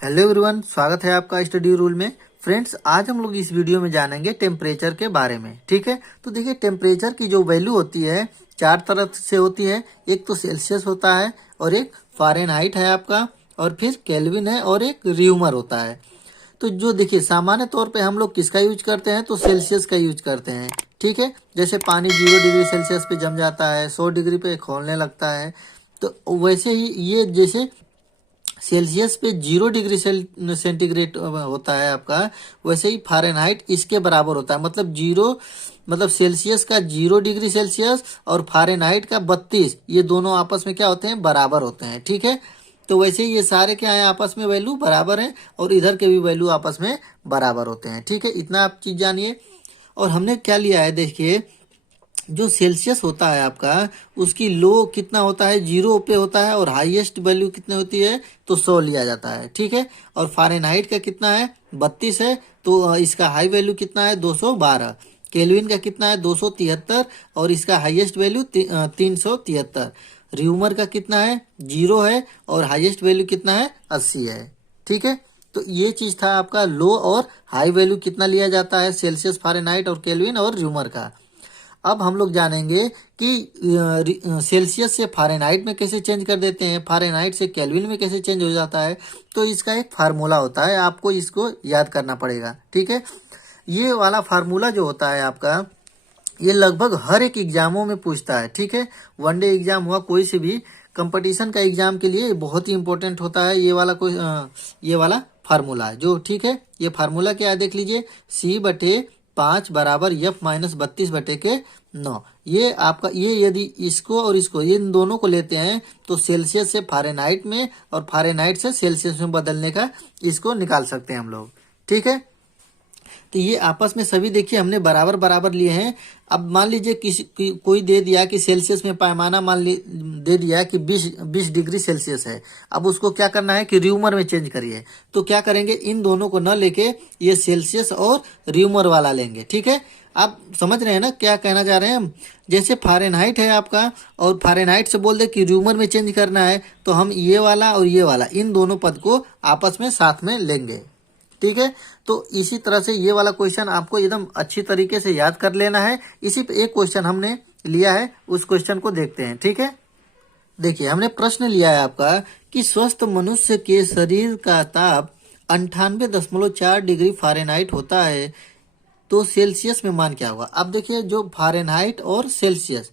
Hello everyone, स्वागत है आपका स्टडी रूल में। फ्रेंड्स, आज हम लोग इस वीडियो में जानेंगे टेम्परेचर के बारे में। ठीक है, तो देखिए टेम्परेचर की जो वैल्यू होती है चार तरह से होती है। एक तो सेल्सियस होता है और एक फ़ारेनहाइट है आपका, और फिर केल्विन है और एक र्यूमर होता है। तो जो देखिए सामान्य तौर पे हम लोग किसका यूज करते हैं, तो सेल्सियस का यूज करते हैं। ठीक है, जैसे पानी 0 डिग्री सेल्सियस पे जम जाता है, 100 डिग्री पे खोलने लगता है। तो वैसे ही ये जैसे सेल्सियस पे 0 डिग्री सेंटीग्रेड होता है आपका, वैसे ही फ़ारेनहाइट इसके बराबर होता है। मतलब सेल्सियस का 0 डिग्री सेल्सियस और फ़ारेनहाइट का 32, ये दोनों आपस में क्या होते हैं, बराबर होते हैं। ठीक है, तो वैसे ही ये सारे क्या है, आपस में वैल्यू बराबर हैं, और इधर के भी वैल्यू आपस में बराबर होते हैं। ठीक है, इतना आप चीज़ जानिए। और हमने क्या लिया है, देखिए जो सेल्सियस होता है आपका, उसकी लो कितना होता है, 0 पे होता है, और हाईएस्ट वैल्यू कितनी होती है, तो 100 लिया जाता है। ठीक है, और फ़ारेनहाइट का कितना है, 32 है, तो इसका हाई वैल्यू कितना है, 212। केल्विन का कितना है, 273, और इसका हाईएस्ट वैल्यू 373। र्यूमर का कितना है, 0 है, और हाईएस्ट वैल्यू कितना है, 80 है। ठीक है, तो ये चीज़ था आपका लो और हाई वैल्यू कितना लिया जाता है, सेल्सियस, फ़ारेनहाइट और केल्विन और र्यूमर का। अब हम लोग जानेंगे कि सेल्सियस से फ़ारेनहाइट में कैसे चेंज कर देते हैं, फ़ारेनहाइट से केल्विन में कैसे चेंज हो जाता है। तो इसका एक फार्मूला होता है, आपको इसको याद करना पड़ेगा। ठीक है, ये वाला फार्मूला जो होता है आपका, ये लगभग हर एक एग्जामों में पूछता है। ठीक है, वनडे एग्जाम हुआ, कोई से भी कंपटीशन का एग्जाम के लिए बहुत ही इंपॉर्टेंट होता है ये वाला फार्मूला जो। ठीक है, ये फार्मूला क्या है, देख लीजिए। C/5 बराबर F-32/9। ये आपका, ये यदि इसको और इसको, ये इन दोनों को लेते हैं, तो सेल्सियस से फ़ारेनहाइट में और फ़ारेनहाइट से सेल्सियस में बदलने का इसको निकाल सकते हैं हम लोग। ठीक है, तो ये आपस में सभी देखिए हमने बराबर बराबर लिए हैं। अब मान लीजिए कोई दे दिया कि सेल्सियस में पैमाना दे दिया कि 20 डिग्री सेल्सियस है। अब उसको क्या करना है कि र्यूमर में चेंज करिए। तो क्या करेंगे, इन दोनों को न लेके ये सेल्सियस और र्यूमर वाला लेंगे। ठीक है, आप समझ रहे हैं ना क्या कहना चाह रहे हैं हम। जैसे फ़ारेनहाइट है आपका, और फ़ारेनहाइट से बोल दे कि र्यूमर में चेंज करना है, तो हम ये वाला और ये वाला, इन दोनों पद को आपस में साथ में लेंगे। ठीक है, तो इसी तरह से ये वाला क्वेश्चन आपको एकदम अच्छी तरीके से याद कर लेना है। इसी पे एक क्वेश्चन हमने लिया है, उस क्वेश्चन को देखते हैं। ठीक है, देखिए हमने प्रश्न लिया है आपका कि स्वस्थ मनुष्य के शरीर का ताप 98.4 डिग्री फ़ारेनहाइट होता है, तो सेल्सियस में मान क्या होगा। अब देखिए जो फ़ारेनहाइट और सेल्सियस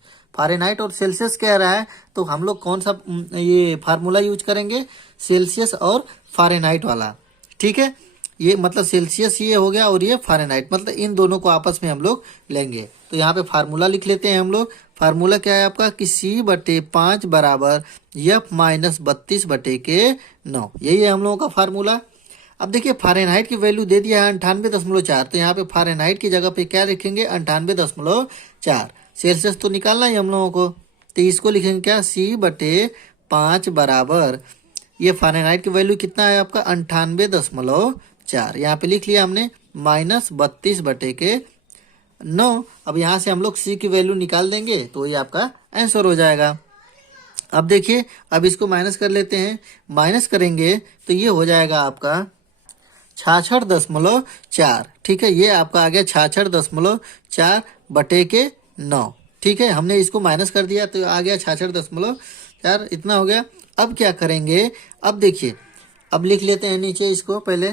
कह रहा है, तो हम लोग कौन सा ये फार्मूला यूज करेंगे, सेल्सियस और फ़ारेनहाइट वाला। ठीक है, ये मतलब सेल्सियस ये हो गया और ये फ़ारेनहाइट, मतलब इन दोनों को आपस में हम लोग लेंगे। तो यहाँ पे फार्मूला लिख लेते हैं हम लोग। फार्मूला क्या है आपका कि C/5 बराबर F-32/9। यही है हम लोगों का फार्मूला। अब देखिए फ़ारेनहाइट की वैल्यू दे दिया है 98.4, तो यहाँ पे फ़ारेनहाइट की जगह पे क्या लिखेंगे, 98.4। सेल्सियस तो निकालना ही हम लोगों को, तो इसको लिखेंगे क्या, C/5 बराबर, ये फ़ारेनहाइट की वैल्यू कितना है आपका, 98.4। यहाँ पे लिख लिया हमने, -32/9। अब यहाँ से हम लोग C की वैल्यू निकाल देंगे, तो ये आपका आंसर हो जाएगा। अब देखिए, अब इसको माइनस कर लेते हैं। माइनस करेंगे तो ये हो जाएगा आपका 66.4। ठीक है, ये आपका आ गया 66.4/9। ठीक है, हमने इसको माइनस कर दिया तो आ गया 66.4, इतना हो गया। अब क्या करेंगे, अब देखिए, अब लिख लेते हैं नीचे इसको पहले।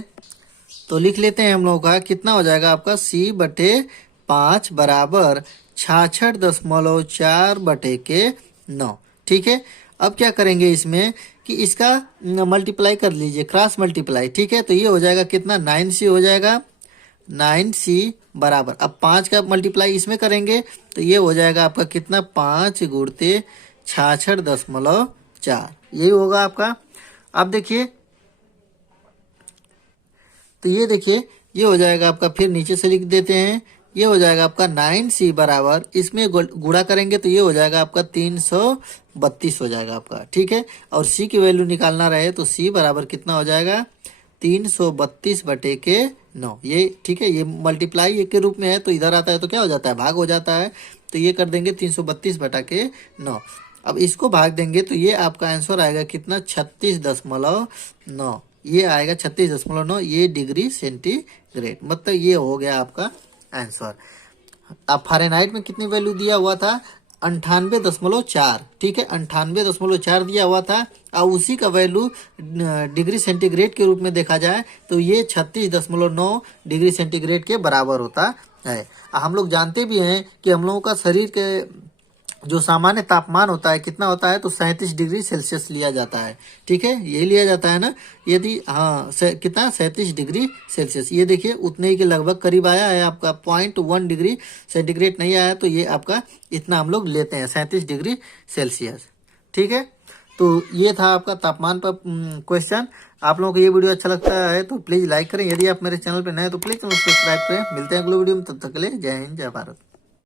तो लिख लेते हैं हम लोगों का, कितना हो जाएगा आपका, C/5 बराबर 66.4/9। ठीक है, अब क्या करेंगे इसमें कि इसका मल्टीप्लाई कर लीजिए, क्रॉस मल्टीप्लाई। ठीक है, तो ये हो जाएगा कितना, 9C हो जाएगा। 9C बराबर, अब 5 का मल्टीप्लाई इसमें करेंगे तो ये हो जाएगा आपका कितना, 5 गुणते 66.4, यही होगा आपका। अब देखिए, तो ये देखिए ये हो जाएगा आपका, फिर नीचे से लिख देते हैं, ये हो जाएगा आपका 9C बराबर, इसमें गुणा करेंगे तो ये हो जाएगा आपका 332 हो जाएगा आपका। ठीक है, और C की वैल्यू निकालना रहे तो C बराबर कितना हो जाएगा, 332/9। ये ठीक है, ये मल्टीप्लाई एक के रूप में है, तो इधर आता है तो क्या हो जाता है, भाग हो जाता है। तो ये कर देंगे 332/9। अब इसको भाग देंगे तो ये आपका आंसर आएगा कितना, 36.9। ये आएगा 36.9 ये डिग्री सेंटीग्रेड, मतलब ये हो गया आपका आंसर। अब फ़ारेनहाइट में कितनी वैल्यू दिया हुआ था, 98.4, ठीक है 98.4 दिया हुआ था। और उसी का वैल्यू डिग्री सेंटीग्रेड के रूप में देखा जाए तो ये 36.9 डिग्री सेंटीग्रेड के बराबर होता है। हम लोग जानते भी हैं कि हम लोगों का शरीर के जो सामान्य तापमान होता है कितना होता है, तो 37 डिग्री सेल्सियस लिया जाता है, ठीक है ये लिया जाता है ना। यदि हाँ कितना 37 डिग्री सेल्सियस, ये देखिए उतने ही के लगभग करीब आया है आपका, 0.1 डिग्री सेंटीग्रेड नहीं आया, तो ये आपका इतना हम लोग लेते हैं 37 डिग्री सेल्सियस, ठीक है। तो ये था आपका तापमान पर क्वेश्चन। आप लोगों को ये वीडियो अच्छा लगता है तो प्लीज़ लाइक करें, यदि आप मेरे चैनल पर नए हैं तो प्लीज़ चैनल सब्सक्राइब करें। मिलते हैं अगले वीडियो में, तब तक के लिए जय हिंद जय भारत।